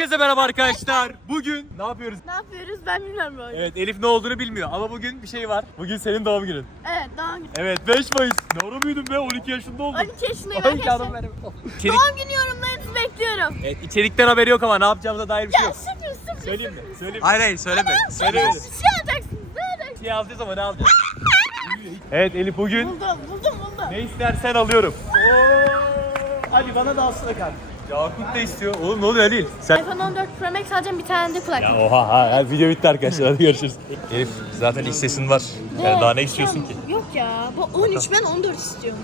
Herkese merhaba arkadaşlar. Bugün ne yapıyoruz? Ne yapıyoruz ben bilmiyorum bugün. Evet Elif ne olduğunu bilmiyor ama bugün bir şey var. Bugün senin doğum günün. Evet doğum günü. Evet 5 Mayıs. Doğru muydun be 12 yaşında oldun. 12 yaşındayım arkadaşlar. Ya yaşında. Içerik... Doğum günü yorumlarınızı bekliyorum. Evet içerikten haberi yok ama ne yapacağımıza dair bir ya, şey yok. Ya sürpriz sürpriz. Söyleyeyim mi? Ay, Söyleyeyim hayır hayır söyleme. Ne söyleme. Bir şey alacaksınız, Ne alacaksınız? Şey alacağız ama ne alacağız? evet Elif bugün. Buldum buldum buldum. Ne istersen alıyorum. Oo. Hadi bana da alsın Arkut da istiyor. Oğlum ne oluyor Halil? Sen... iPhone 14 Pro Max sadece bir tane de kulaklık. Ya oha ha, video bitti arkadaşlar. Hadi görüşürüz. Elif zaten listesin var. Ne? Yani evet. daha ne istiyorsun Hı. ki? Yok ya. Bu 13 ha. ben 14 istiyorum.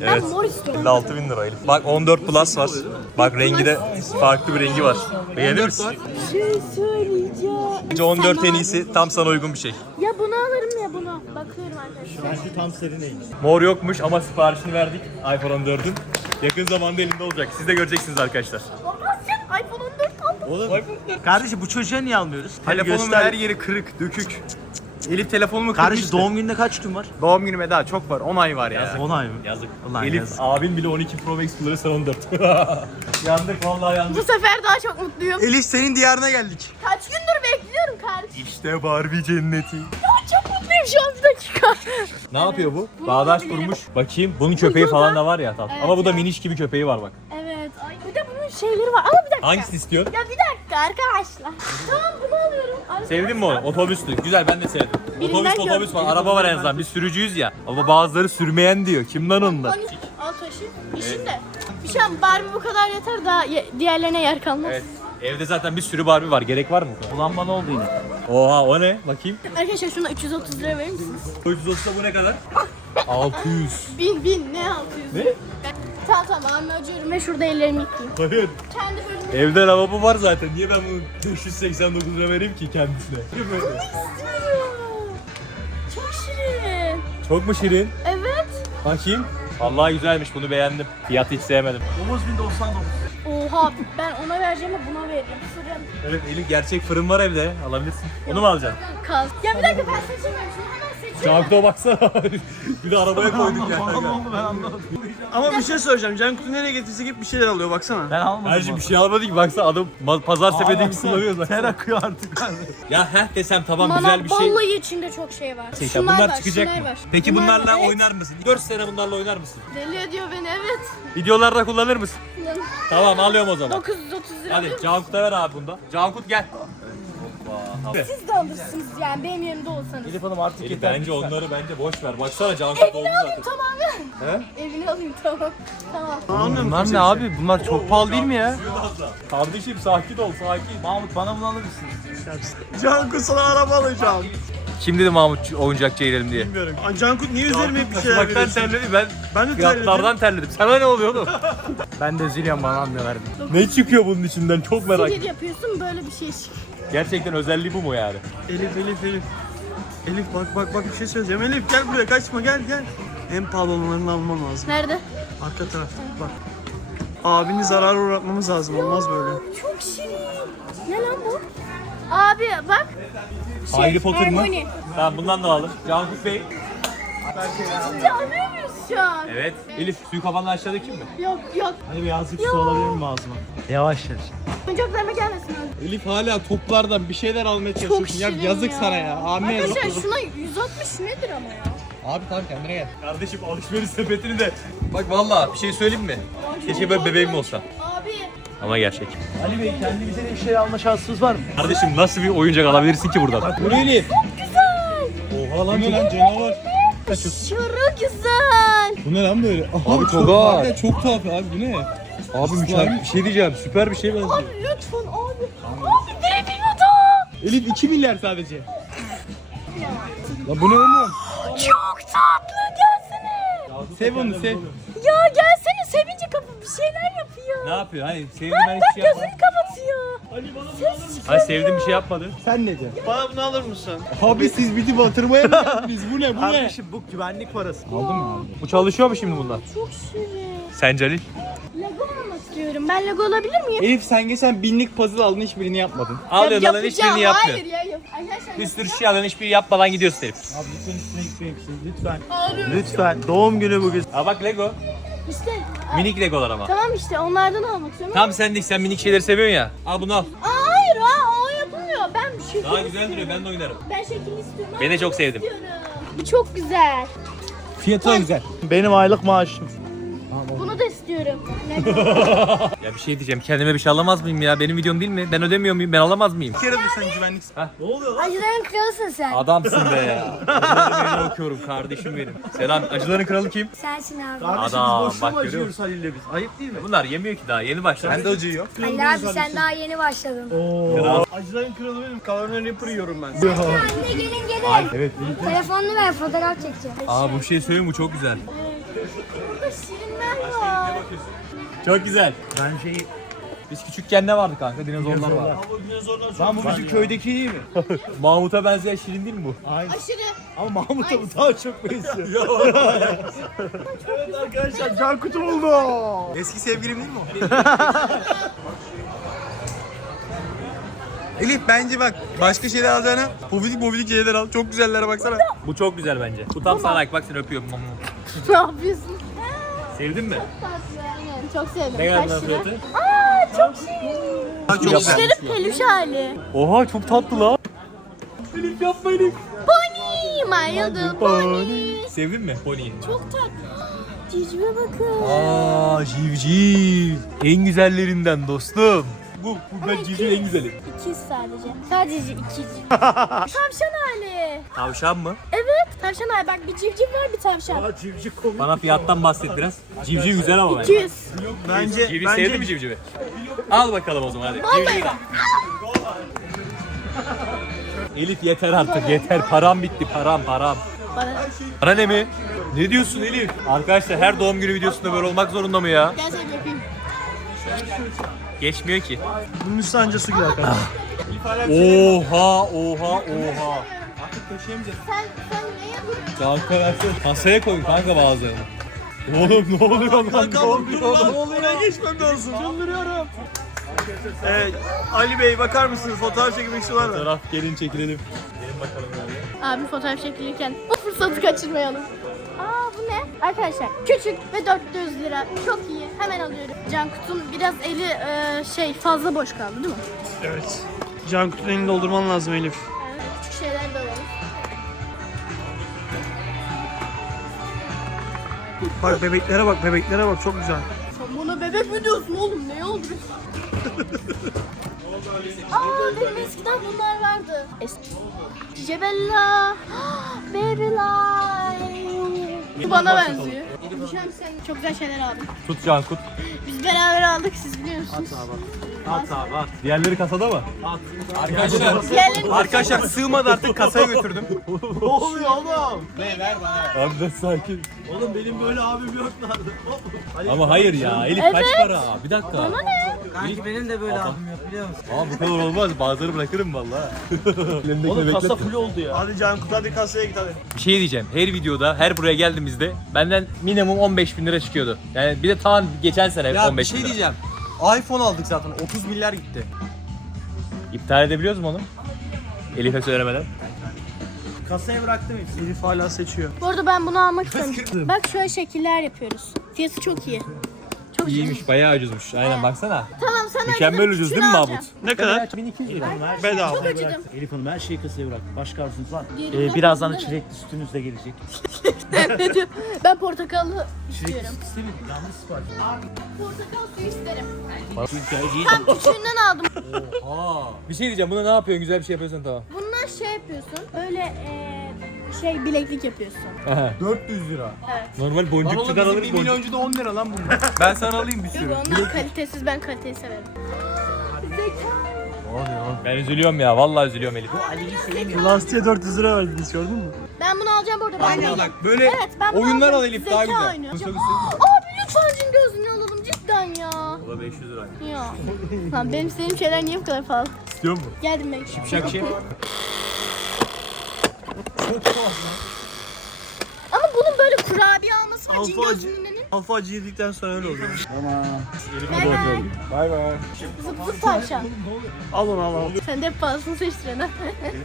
Ben evet. Ben mor istiyorum. 56 bin lira Elif. Evet. Bak 14 Plus var. Bak rengi de farklı bir rengi var. Beğeniyor musun? Bir şey söyleyeceğim. Bence 14 en iyisi tam sana uygun bir şey. Ya bunu alırım ya bunu. Bakıyorum arkadaşlar. Şu an tam serin Mor yokmuş ama siparişini verdik iPhone 14'ün. Yakın zamanda elinde olacak. Siz de göreceksiniz arkadaşlar. Oh, iPhone 14 aldım. Oğlum, iPhone 14. Kardeşim bu çocuğa niye almıyoruz? Hani Telefonumun göster... her yeri kırık, dökük. Cık, cık, cık. Elif telefonumu Karşı kırmıştı. Kardeşim doğum gününde kaç gün var? Doğum günüme daha çok var. 10 ay var ya. Yazık. Yani. 10 ay mı? Yazık. Ulan Elif yazık. abin bile 12 Pro Max kullanır sen 14. yandık vallahi yandık. Bu sefer daha çok mutluyum. Elif senin diyarına geldik. Kaç gündür bekliyorum kardeşim. İşte Barbie cenneti. 11 dakika. Ne evet. yapıyor bu? Bunu da Bağdaş kurmuş. Bile... Bakayım. Bunun köpeği bu falan da var ya tat. Evet, Ama bu da evet. miniş gibi köpeği var bak. Evet. Ay, bir de bunun şeyleri var. Ama bir dakika. Hangisini istiyorsun? Ya bir dakika arkadaşlar. tamam bunu alıyorum. Arkadaşlar. Sevdin mi onu? Otobüslü. Güzel ben de sevdim. Birinden otobüs otobüs yok. var. Biri Araba var abi. en azından. Biz sürücüyüz ya. Ama bazıları sürmeyen diyor. Kim lan onda? Al taşı. İşinde. Bir şey evet. de. an Barbie bu kadar yeter daha diğerlerine yer kalmaz. Evet. Evde zaten bir sürü Barbie var. Gerek var mı? Ulan bana oldu yine. Oha o ne? Bakayım. Arkadaşlar şey, şuna 330 lira e verir misiniz? 330 da bu ne kadar? 600. 1000 1000 ne 600? Ne? Ben, tamam tamam abi acıyorum ve şurada ellerimi yıkayayım. Hayır. Kendi bölümde. Evde lavabo var zaten. Niye ben bunu 589 lira vereyim ki kendisine? Bunu istiyorum. Çok şirin. Çok mu şirin? Evet. Bakayım. Vallahi güzelmiş bunu beğendim. Fiyatı hiç sevmedim. 9099 lira. Oha ben ona vereceğimi buna veririm. Evet Elif gerçek fırın var evde alabilirsin. Onu mu alacaksın? Kaz. Ya tamam. bir dakika ben seçemiyorum. Çantaya baksana. bir de arabaya koyduk yani. Anladım, anladım. Ama bir şey soracağım. Can nereye getirse git bir şeyler alıyor baksana. Ben almadım. Her şey bir şey almadı ki baksana adam pazar sepeti gibi kullanıyor zaten. Ter akıyor artık abi. Ya heh desem tamam Manav, güzel bir şey. Manav vallahi içinde çok şey var. Şey, şunlar bunlar var, çıkacak şunlar mı? var. Peki bunlar bunlarla Şunay var. oynar mısın? 4 sene bunlarla oynar mısın? Deli ediyor beni evet. Videolarda kullanır mısın? Kullanır. tamam alıyorum o zaman. 930 lira Hadi Can ver abi bunda. Can gel. Allah. Siz de alırsınız yani benim yerimde olsanız. Elif Hanım artık yeter. Bence lütfen. onları bence boş ver. Baksana canlı doldu. Evini alayım, alayım tamam mı? He? Evini alayım tamam. Tamam. Anladım, bunlar ne şey abi? Bunlar şey. çok Olur pahalı değil mi ya? Zülazla. Kardeşim sakin ol sakin. Mahmut bana bunu alır mısın? Canku sana araba alacağım. Kim dedi Mahmut oyuncak çeyrelim diye? Bilmiyorum. Ay Cankut niye, Canku, niye Canku, üzerime bir şey yapıyorsun? Bak ben terledim ben. Ben de terledim. Fiyatlardan terledim. Sana ne oluyor oğlum? ben de Zilyan, bana anne verdim. ne çıkıyor bunun içinden çok merak ettim. Zilyan yapıyorsun böyle bir şey çıkıyor. Gerçekten özelliği bu mu yani? Elif, Elif, Elif. Elif bak bak bak bir şey söyleyeceğim. Elif gel buraya kaçma gel gel. En pahalı olanlarını alman lazım. Nerede? Arka tarafta bak. Abini zarar uğratmamız lazım. Yo, Olmaz böyle. Çok şirin. Ne lan bu? Abi bak. Şey, Harry Potter yani, mı? Tamam hani. bundan da alır. Cankut Bey. Cici cici anlayamıyorum çok. Evet. evet. Elif, suyu kafanda aşağıda kim mi? Yok, Hadi, yok. Hadi bir yazık su alabilir mi ağzıma? Yavaş yavaş. Oyuncaklarıma gelmesin. Elif hala toplardan bir şeyler almaya çalışıyor. Çok olsun. şirin ya. Yazık ya. sana ya. Amin. Arkadaşlar uzak... şuna 160 nedir ama ya? Abi tamam kendine gel. Kardeşim alışveriş sepetini de. Bak vallahi bir şey söyleyeyim mi? Ya Keşke böyle bebeğim abi. olsa. Abi. Ama gerçek. Ali Bey kendimize de bir şey alma şansınız var mı? Kardeşim nasıl bir oyuncak ay, alabilirsin ay, ki ay, buradan? Ay, bak bu neydi? Çok güzel. Oha lan canavar. Çok Şuru güzel. Bu ne lan böyle? abi çok abi Çok, çok tuhaf abi bu ne? Lütfen. Abim, lütfen. Abi mükemmel bir şey diyeceğim. Süper bir şey var. Abi lütfen abi. Abi bir da? Elif iki milyar sadece. ya. ya bu ne oğlum? Çok tatlı gelsene. Ya, sev onu sev. Ya gelsene sevince kapı bir şeyler yapıyor. Ne yapıyor? Hani sevince şey yapmıyorum. Bak gözünü kapat. Ali bana bunu alır mısın? Hayır sevdim bir şey, şey yapmadın. Sen ne dedin? Bana bunu alır mısın? Abi siz bizi batırmaya mı yaptınız? Bu ne bu Abi ne? Kardeşim bu güvenlik parası. Ya. Aldın mı? Çok bu çalışıyor mu şimdi bunlar? Çok sürü. Sence istiyorum? ben Lego olabilir miyim? Elif sen geçen binlik puzzle aldın hiçbirini yapmadın. Aa. Alıyorsun ya, alın hiçbirini yapmıyorsun. Hayır ya yok. Bir sürü şey alın hiçbirini yapmadan gidiyorsun Elif. Abi lütfen üstüne gitmeyeyim lütfen. lütfen. Doğum günü bugün. Aa bak Lego. İşte. Minik Legolar ama. Tamam işte onlardan almak istiyorum. Tamam sen de sen minik şeyleri seviyorsun ya. Al bunu al. Aa, hayır ha o yapılmıyor. Ben bir şey Daha güzel duruyor ben de oynarım. Ben şekil istiyorum. Beni çok sevdim. İstiyorum. Bu çok güzel. Fiyatı ben, da güzel. Benim aylık maaşım. Bunu da istiyorum. ya bir şey diyeceğim. Kendime bir şey alamaz mıyım ya? Benim videom değil mi? Ben ödemiyor muyum? Ben alamaz mıyım? Bir kere de sen güvenlik... Ha? Ne oluyor lan? Acıların kralısın sen. Adamsın be ya. ben okuyorum kardeşim benim. Selam. Acıların kralı kim? Sensin abi. Kardeşimiz Adam. Kardeşim biz boşluğu mu acıyoruz Halil'le biz? Ayıp değil mi? Bunlar yemiyor ki daha. Yeni başladı. Ben de acıyor. Halil abi sen sen daha yeni başladın. Oo. Kral. Acıların kralı benim. Kalorna Reaper yiyorum ben. Sen anne gelin gelin. Ay, evet, evet. Telefonunu ver fotoğraf çekeceğim. Aa bu şey söyleyeyim bu çok güzel. Ee, çok güzel. Ben şeyi... Biz küçükken ne vardı kanka? Dinozorlar var. Ben bu bizim yani köydeki iyi mi? Mahmut'a benzeyen şirin değil mi bu? Aynı. Aşırı. Ama Mahmut'a bu daha çok benziyor. ben evet arkadaşlar can kutu buldu. Eski sevgilim değil mi o? Elif bence bak başka şeyler alacağına bobidik bobidik şeyler al. Çok güzellere baksana. Bu çok güzel bence. Bu tam sana like bak seni öpüyorum ne yapıyorsun? Sevdin mi? Çok tatlı. Çok sevdim. Ne kadar fiyatı? Aaa çok şey. Çok Dişleri peluş hali. Oha çok tatlı pony. la. Elif yapma Elif. Pony. My little pony. Sevdin mi pony'i? Çok tatlı. Civcive bakın. Aaa civciv. En güzellerinden dostum bu, bu Ama en güzeli. İkiz sadece. Sadece ikiz. tavşan hali. Tavşan mı? Evet, tavşan hali. Bak bir civciv var, bir tavşan. Aa, civciv komik. Bana fiyattan bahset biraz. Civciv güzel ama. İkiz. Ben. Bence, Civi bence... sevdi mi civcivi? Al bakalım o zaman hadi. Vallahi bak. Elif yeter artık yeter. Param bitti param param. Para. Para ne mi? Ne diyorsun Elif? Arkadaşlar her doğum günü videosunda böyle olmak zorunda mı ya? Gel sen yapayım. Geçmiyor ki. Bunun üstü anca su girer kanka. Aa, oha, oha, oha oha oha. Sen sen neye vuruyorsun? Kanka ben koy kanka bağızlarını. Oğlum ne oluyor lan? Kanka, kanka oğlum dur lan. geçmem lazım. Çıldırıyorum. Ee, Ali Bey bakar mısınız? Fotoğraf çekmek için var mı? Fotoğraf gelin çekilelim. Gelin bakalım. Abi. abi fotoğraf çekilirken bu fırsatı kaçırmayalım. Bu ne? Arkadaşlar küçük ve 400 lira. Çok iyi. Hemen alıyorum. Can kutun biraz eli e, şey fazla boş kaldı değil mi? Evet. Can kutun elini doldurman lazım Elif. Evet. Küçük şeyler de alalım. Bak bebeklere bak bebeklere bak çok güzel. Sen bana bebek mi diyorsun oğlum? Ne oldu? Aa benim eskiden bunlar vardı. Eski. Cebella. Babylon. Bu Bana benziyor. Çok güzel şeyler aldım. Tut can, Cankut. Biz beraber aldık siz biliyor musunuz? At abi at. abi at. Diğerleri kasada mı? At. Arkadaşlar. Diğerleri... De... Arkadaşlar sığmadı artık kasaya götürdüm. ne oluyor oğlum? Ne ver, ver bana. Abi de sakin. oğlum benim böyle abim yok nerede? Ama hayır ya Elif evet. kaç para? Bir dakika. Abi. Bana ne? Kanki benim de böyle Adam. abim yok biliyor musun? Abi bu kadar olmaz. Bazıları bırakırım valla. oğlum kasa bekletin. full oldu ya. Hadi canım kutu hadi kasaya git hadi. Bir şey diyeceğim. Her videoda her buraya geldiğimizde benden minimum 15 bin lira çıkıyordu. Yani bir de tam geçen sene. ya 15 bir şey lira. diyeceğim. iPhone aldık zaten. 30 milyar gitti. İptal edebiliyoruz mu onu? Elif'e söylemeden. Kasaya bıraktım hepsini. Elif hala seçiyor. Bu arada ben bunu almak istedim. Bak şöyle şekiller yapıyoruz. Fiyatı çok iyi çok iyiymiş, bayağı ucuzmuş. Aynen baksana. Tamam sana Mükemmel dedim. ucuz Şunu değil mi Mahmut? Alacağım. Ne kadar? Ben 1200 lira. Şey Bedava. Çok acıdım. Elif Hanım her şeyi kasaya bırak. Başka e, arzunuz var Ee, birazdan da çilekli sütünüz de gelecek. ben portakallı istiyorum. Çilekli süt istemedim. Yanlış Portakal suyu isterim. Tam küçüğünden aldım. Oha. bir şey diyeceğim. Buna ne yapıyorsun? Güzel bir şey yapıyorsun, tamam. Bundan şey yapıyorsun. Böyle. eee şey bileklik yapıyorsun. 400 lira. Evet. Normal boncukçudan alırız boncuk. Normal alır bir boncuğun. milyoncu da 10 lira lan bunlar. ben sana alayım bir sürü. Şey. Yok onlar Bilmiyorum. kalitesiz ben kaliteyi <kalitesiz, ben> severim. oluyor? Ben üzülüyorum ya. Vallahi üzülüyorum Elif. Bu Ali'yi Lastiğe 400 lira verdiniz gördün mü? Ben bunu alacağım burada. Ben Aynen. bak böyle evet, ben oyunlar al Elif daha güzel. Zeka Abi lütfen cin gözünü alalım cidden ya. Bu da 500 lira. Ya. Lan benim senin şeyler niye bu kadar pahalı? İstiyor mu? Geldim ben. Şipşak şey. Ama bunun böyle kurabiye alması Alfa acı. Alfa acı yedikten sonra öyle oluyor. Tamam. Bay bay. Zıp zıp paşa. Al onu al al. Sen de pahasını seçtiren.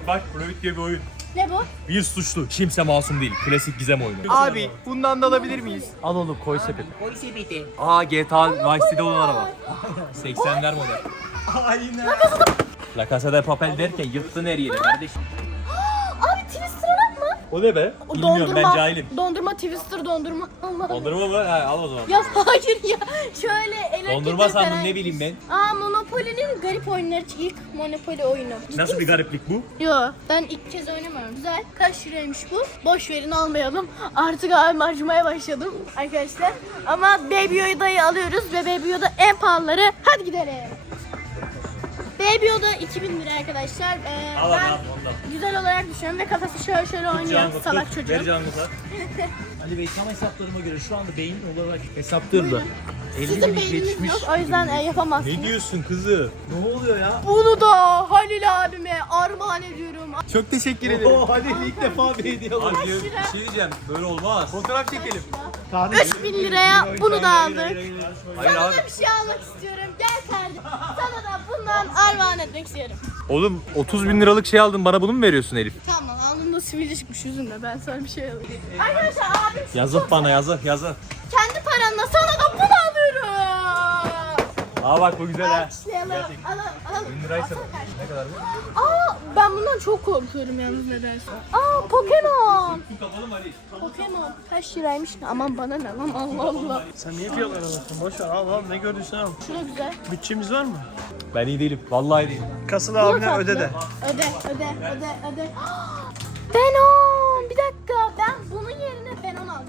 Bak Brovit diye bir oyun. Ne bu? Bir suçlu. Kimse masum değil. Klasik gizem oyunu. Abi bundan da alabilir miyiz? Al oğlum koy sepeti. Koy sepeti. Aa GTA Vice City olan araba. 80'ler model. Aynen. La Casa de Papel derken yırttın her yeri kardeşim. O ne be? O Bilmiyorum dondurma, ben cahilim. Dondurma twister dondurma. Allah ım. dondurma mı? He, al o zaman. ya hayır ya. Şöyle el Dondurma sandım verenmiş. ne bileyim ben. Aa Monopoly'nin garip oyunları ilk Monopoly oyunu. Gideyim Nasıl misin? bir gariplik bu? Yo ben ilk kez oynamıyorum. Güzel. Kaç liraymış bu? Boş verin almayalım. Artık abi harcamaya başladım arkadaşlar. Ama Baby Yoda'yı alıyoruz ve Baby Yoda en pahalıları. Hadi gidelim. Baby Yoda 2000 lira arkadaşlar. Ee, al, al ben al, al, güzel olarak düşünüyorum ve kafası şöyle şöyle oynuyor salak çocuğum. Vereceğim bir Hani beyin hesaplarıma göre şu anda beyin olarak hesaplıyorum da. Sizin beyniniz yok o yüzden e, yapamazsınız. Ne diyorsun kızı? Ne oluyor ya? Bunu da Halil abime armağan ediyorum. Çok teşekkür ederim. Oo, oh, Halil Aa, ilk defa bir hediye alıyor. Bir şey diyeceğim böyle olmaz. Fotoğraf çekelim. 5000 liraya, 3 liraya, liraya bunu da aldık. Sana da bir şey almak istiyorum. Gel. Sana da bundan armağan etmek de. istiyorum. Oğlum 30 bin liralık şey aldın bana bunu mu veriyorsun Elif? Tamam aldım da sivilce çıkmış yüzümle ben sana bir şey alayım. Arkadaşlar abim Yazıp bana yazı yazı. Kendi paranla sana da Aa bak bu güzel ha. Başlayalım. Öndiraysa... Ne kadar bu? Aa ben bundan çok korkuyorum yalnız nedense. Aa Pokemon. Pokemon, Pokemon. kaç liraymış? Aman bana ne lan Allah Allah. Sen niye fiyatlar Şu... alıyorsun? Boş ver al al ne gördüysen al. Şuna güzel. Bütçemiz var mı? Ben iyi değilim. Vallahi değilim. Kasıl abine tatlı. öde de. Öde öde öde ben? öde. Ben o. Bir dakika ben bunun yerine ben onu al.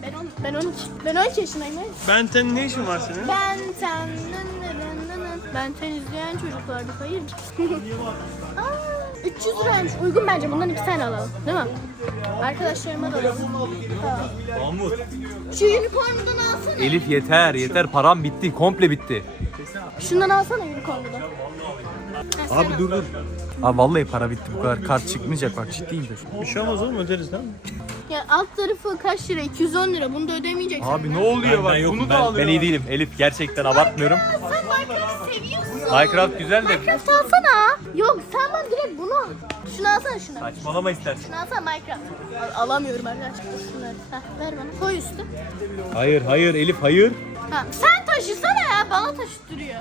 Ben 13 ben 13 yaşındayım. Ben senin ne işin var senin? Ben senin ben temizleyen çocuklardık hayır. mı? 300 lira uygun bence bundan iki tane alalım değil mi? Arkadaşlarıma da alalım. Mahmut. Şu unicorn'dan alsın. Elif yeter yeter param bitti komple bitti. Şundan alsana unicorn'dan. Ha, Abi dur dur. Abi vallahi para bitti bu kadar kart çıkmayacak bak ciddiyim de. Bir şey olmaz oğlum öderiz lan. Ya alt tarafı kaç lira? 210 lira. Bunu da ödemeyeceksin. Abi ne lazım. oluyor bak? Yok, bunu da ben, da alıyorum. Ben iyi değilim. Elif gerçekten my abartmıyorum. Craft. Sen Minecraft'ı seviyorsun. Minecraft güzel de. Minecraft alsana. Yok sen bana direkt bunu al. Şunu alsana şunu. Saçmalama istersen. Şunu alsana Minecraft. Al, alamıyorum ben. Şunları. ver bana. Koy üstü. Hayır hayır Elif hayır. Sen taşısana ya bana taşıttırıyor.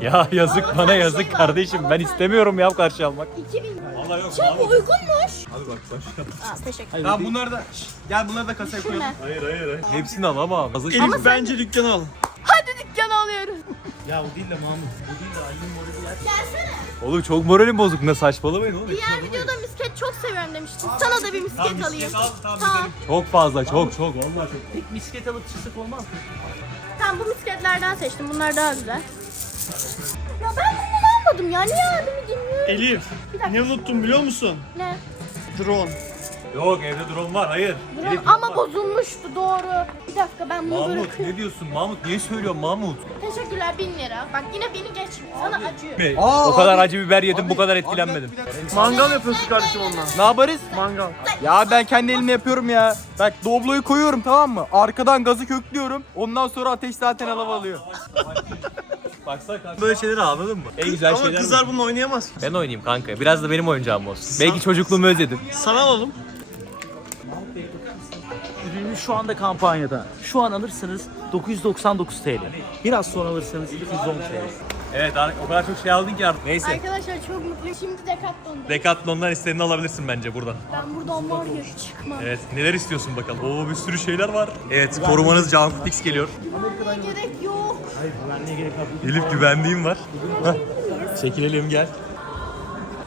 Ya yazık Ama bana yazık şey kardeşim. Ama ben tabii. istemiyorum ya karşı almak. 2000. Vallahi yok. Çok şey uygunmuş. Hadi bak başlayalım. teşekkür ederim. Ya tamam, bunlar da şişt. gel bunları da kasaya Düşünme. koyalım. Hayır hayır hayır. Hepsini al ama abi. Elif ama sen... bence sen... dükkanı al. Hadi dükkan alıyorum. ya bu değil de Mahmut. Bu değil de Ali'nin morali ya. Şey. Gelsene. Oğlum çok moralim bozuk. Ne saçmalamayın oğlum. Diğer Hiç videoda yapayım. misket çok seviyorum demiştin. Sana da bir misket tamam, alayım. Misket al, tamam, tamam. Çok fazla çok çok. Vallahi çok. Tek misket alıp çıksak olmaz mı? Ben tamam, bu misketlerden seçtim. Bunlar daha güzel. ya ben bunu almadım ya. Niye abimi dinliyorum? Elif, bir dakika, ne unuttun biliyor musun? Ne? Drone. Yok evde drone var hayır. Durun, drone, evde, ama drone var. bozulmuştu doğru. Bir dakika ben bunu Mahmut bırakayım. ne diyorsun Mahmut? Niye söylüyorsun Mahmut? Teşekkürler bin lira. Bak yine beni geç. Sana acıyor. Aa, o kadar abi, acı biber yedim abi, bu kadar etkilenmedim. Abi, e, mangal, e, mangal şey, şey, yapıyorsun kardeşim, şey, şey, kardeşim şey, şey, ondan. Şey, ne yaparız? Mangal. Ya ben kendi elimle yapıyorum ya. Bak dobloyu koyuyorum tamam mı? Arkadan gazı köklüyorum. Ondan sonra ateş zaten alav alıyor. Baksana Böyle şeyleri anladın mı? En güzel şeyler Ama şeyler kızlar mi? bununla oynayamaz. Ben oynayayım kanka. Biraz da benim oyuncağım olsun. Belki çocukluğumu özledim. Sana alalım. Ürünü şu anda kampanyada. Şu an alırsanız 999 TL. Biraz sonra alırsanız 210 TL. Evet o kadar çok şey aldın ki artık. Neyse. Arkadaşlar çok mutluyum. Şimdi Decathlon'dan. Decathlon'dan istediğini alabilirsin bence buradan. Ben burada var ya çıkmam. Evet neler istiyorsun bakalım. Oo bir sürü şeyler var. Evet güberleyi korumanız Jamfix geliyor. Güvenliğe gerek yok. Hayır güvenliğe gerek yok. Elif güvenliğim var. Güberleyin var. Çekilelim gel.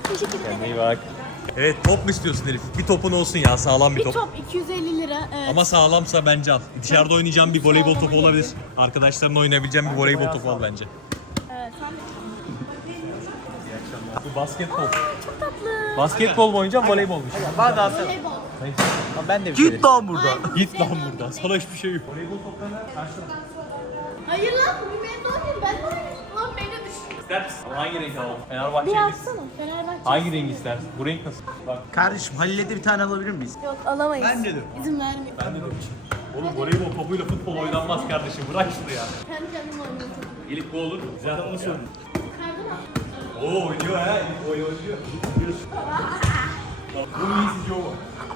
Teşekkür ederim. Kendine iyi bak. Evet top mu istiyorsun herif? Bir topun olsun ya sağlam bir top. Bir top 250 lira. Evet. Ama sağlamsa bence al. Dışarıda evet. oynayacağım bir voleybol topu olabilir. Arkadaşlarımla oynayabileceğim ben bir voleybol topu al bence. Evet, sen Bu basketbol. Aa, çok tatlı. Basketbol mu oynayacağım voleybolmuş. Ben daha voleybol. sen. Ben de bir Git lan burada. Git lan burada. Sana hiçbir şey yok. Voleybol toplarına karşı. Hayır lan bu bir mevzu değil. Ben de oynayacağım. Hangi renk alalım? Fenerbahçe Bir Hangi renk ister? Bu renk nasıl? Bak. Kardeşim Halil'e de bir tane alabilir miyiz? Yok alamayız. Ben dedim. İzin vermeyeyim. Ben dedim. Ben ben de diyorum. Diyorum. Oğlum ben voleybol mi? topuyla futbol oynanmaz ben kardeşim. Mi? Bırak şunu işte ya. Kendi kendim, kendim oynatırım. İlik bu olur mu? Zaten söyledim. Oo oynuyor he. Oy oynuyor. Bu ne yok. bu?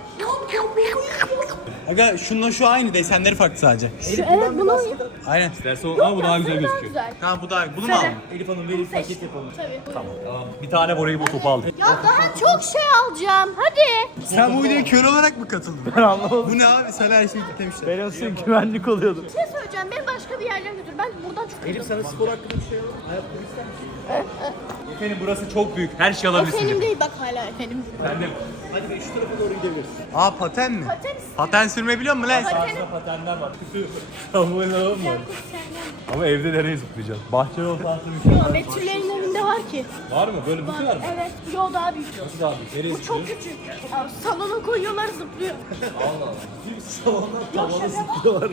Aga ya, şununla şu aynı desenleri farklı sadece. Şu, evet e, bunu. Ben ben aynen. İsterse o Yok ama ya, bu daha ya, güzel gözüküyor. Tamam bu daha bunu Şöyle. mu aldın? Elif Hanım verip paket tamam. yapalım. Tabii. Tamam. tamam. Bir tane burayı bu topu aldım. Ya of, evet. daha of, çok şey of. şey alacağım. Hadi. Sen bu videoya kör olarak mı katıldın? Ben anlamadım. Bu ne abi? Sen her şeyi gitmemişsin. Ben olsun güvenlik oluyordum. Bir şey söyleyeceğim. Beni başka bir yerden götür. Ben buradan çıkıyorum. Elif sana spor hakkında bir şey alalım. Ayakkabı ister misin? efendim burası çok büyük. Her şey alabilirsin. Efendim değil bak hala efendim. Efendim. Hadi be şu tarafa doğru gidebiliriz. Aa paten mi? Paten, istiyelim. paten sürme Ama biliyor musun lan? Paten. Sağsa patenden bak. Ama ne olur mu? Ama evde nereye zıplayacağız? Bahçede olsa aslında bir şey var. Betülerin önünde var ki. Var mı? Böyle var. bir şey evet. var mı? Evet. Yo daha büyük. Nasıl daha büyük? Nereye Bu çok siliyor? küçük. Yani salona koyuyorlar zıplıyor. Allah Allah. Salona zıplıyorlar.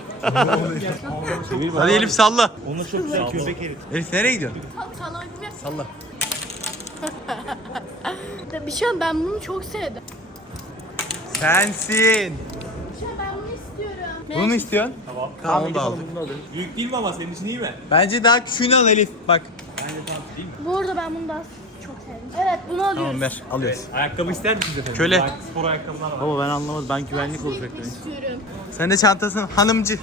Hadi Elif salla. Onu çok güzel köpek herif. Elif nereye gidiyorsun? gidiyorsun. Salla. salla. bir şey ben bunu çok sevdim. Sensin. Ben bunu istiyorum. bunu istiyorsun? Tamam. Tamam, tamam da aldık. aldık. Büyük değil mi ama senin için iyi mi? Bence daha küçüğünü al Elif. Bak. Bence tam değil mi? Bu arada ben bunu daha çok sevdim. Evet bunu alıyoruz. Tamam ver alıyoruz. Evet, ayakkabı ister misiniz efendim? Köle. Bak, spor ayakkabılar var. Baba ben anlamadım. Ben güvenlik ben olacak benim. istiyorum. Sen de çantasın hanımcı.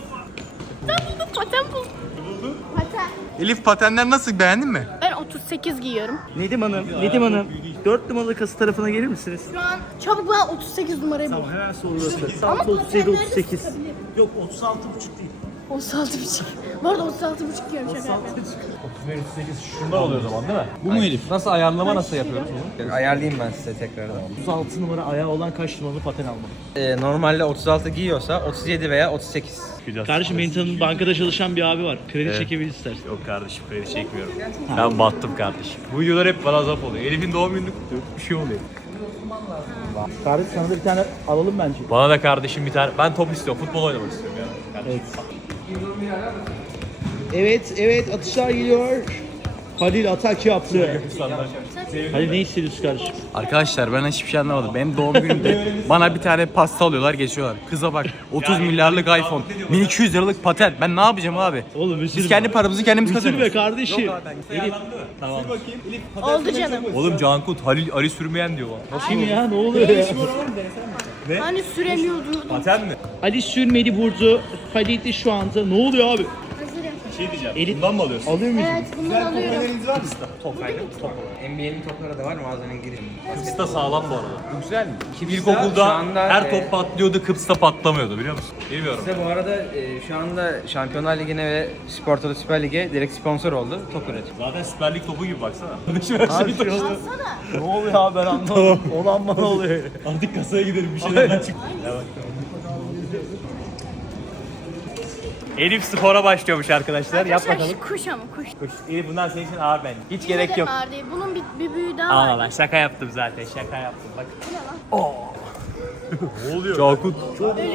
Paten buldum paten buldum. Ne buldun? Paten. Elif patenler nasıl beğendin mi? 38 giyiyorum. Nedim Hanım, Nedim ya, Hanım. Yok. 4 numaralı kasa tarafına gelir misiniz? Şu an çabuk ben 38 numarayı bul. Tamam hemen sonrası. Ama 38. 38. Yok 36.5 değil. 36 buçuk. Bu arada 36 buçuk yiyorum şaka yapıyorum. 31 38 şunda oluyor o, yüzden o yüzden. zaman değil mi? Bu Ay, mu Elif? Nasıl ayarlama kaç Ay, nasıl şey yapıyoruz bunu? Ayarlayayım ben size tekrardan. 36 numara ayağı olan kaç numaralı paten almalı? Ee, normalde 36 giyiyorsa 37 veya 38. Fücatsız. Kardeşim benim tanıdığım bankada çalışan bir abi var. Kredi evet. çekebilir ister. Yok kardeşim kredi çekmiyorum. Ha. Ben battım kardeşim. Bu videolar hep bana azap oluyor. Elif'in doğum günü bir şey oluyor. Kardeşim sana da bir tane alalım bence. Bana da kardeşim bir tane. Ben top istiyorum. Futbol oynamak istiyorum ya. Evet. Evet, evet atışlar geliyor. Halil atak yaptı. Halil ne istiyorsunuz kardeşim? Arkadaşlar ben hiçbir hiç şey anlamadım. Ben doğum günümde bana bir tane pasta alıyorlar geçiyorlar. Kıza bak 30 yani, milyarlık yani, iPhone. 1200 liralık patent. Ben ne yapacağım Aa, abi? Oğlum üzülme. Biz kendi abi. paramızı kendimiz kazanıyoruz. Üzülme kardeşim. Yok abi ben Elif. Tamam. tamam. Bakayım. Elif, Oldu canım. Oğlum Cankut yani. Halil Ali sürmeyen diyor. Nasıl Kim olur? ya ne oluyor? ya? Ne ne? Hani süremiyordu. Paten mi? Çünkü. Ali sürmedi vurdu. Kaleydi şu anda. Ne oluyor abi? şey diyeceğim. Elit. Bundan mı alıyorsun? Alıyor muyuz? Evet, bundan güzel alıyorum. Güzel top var mı? Kısta. Top var Top var NBA'nin topları da var mağazanın girin. Kıpsta sağlam bu arada. Bu güzel mi? Kıpsta İlk okulda her top e... patlıyordu, kıpsta patlamıyordu biliyor musun? Bilmiyorum. Kıpsta bu yani. arada şu anda Şampiyonlar Ligi'ne ve Sportalı Süper Lig'e direkt sponsor oldu. Top evet. Yani. üretim. Yani. Yani. Zaten Süper Lig topu gibi baksana. abi şey şey işte. baksana. Ne oluyor abi ben anlamadım. Olan bana oluyor. Artık kasaya giderim bir şeyler çıktı. Ne bak. Elif spora başlıyormuş arkadaşlar. arkadaşlar Yap bakalım. Kuş ama kuş. Kuş. Elif bundan senin şey için ağır ben. Hiç bir gerek yok. Ağır değil. Bunun bir, bir büyüğü daha Aa, var. Allah şaka yaptım zaten. Şaka yaptım. Bak. Oh. oluyor? Cakut. Çok, Çok olur. Olur.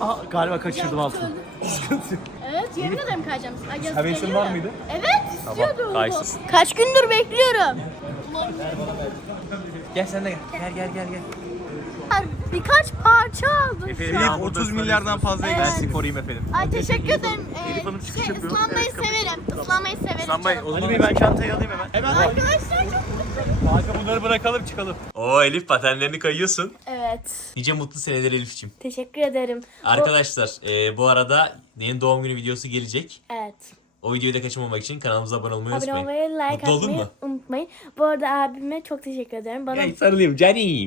Aa, galiba kaçırdım altını. evet, yemin ederim kaçacağım. Havesin var mıydı? Evet, istiyordum. Tamam. Kaç gündür bekliyorum. gel sen de gel. Gel gel gel gel birkaç parça aldım. Elif 30 milyardan, milyardan fazla evet. eksik koruyayım efendim. Ay teşekkür ederim. Elif Hanım çıkış şey, yapıyor. Islanmayı evet, severim. Islanmayı severim. Islanmayı. O zaman ben çantayı alayım hemen. Hemen Arkadaşlar çok mutlu. Arka bunları bırakalım çıkalım. Oo Elif patenlerini kayıyorsun. Evet. Nice mutlu seneler Elif'ciğim. Teşekkür ederim. Arkadaşlar bu, e, bu arada yeni doğum günü videosu gelecek. Evet. O videoyu da kaçırmamak için kanalımıza abone olmayı unutmayın. Abone olmayı, unutmayın. like atmayı unutmayın. Bu arada abime çok teşekkür ederim. Bana... Ya sarılayım canim.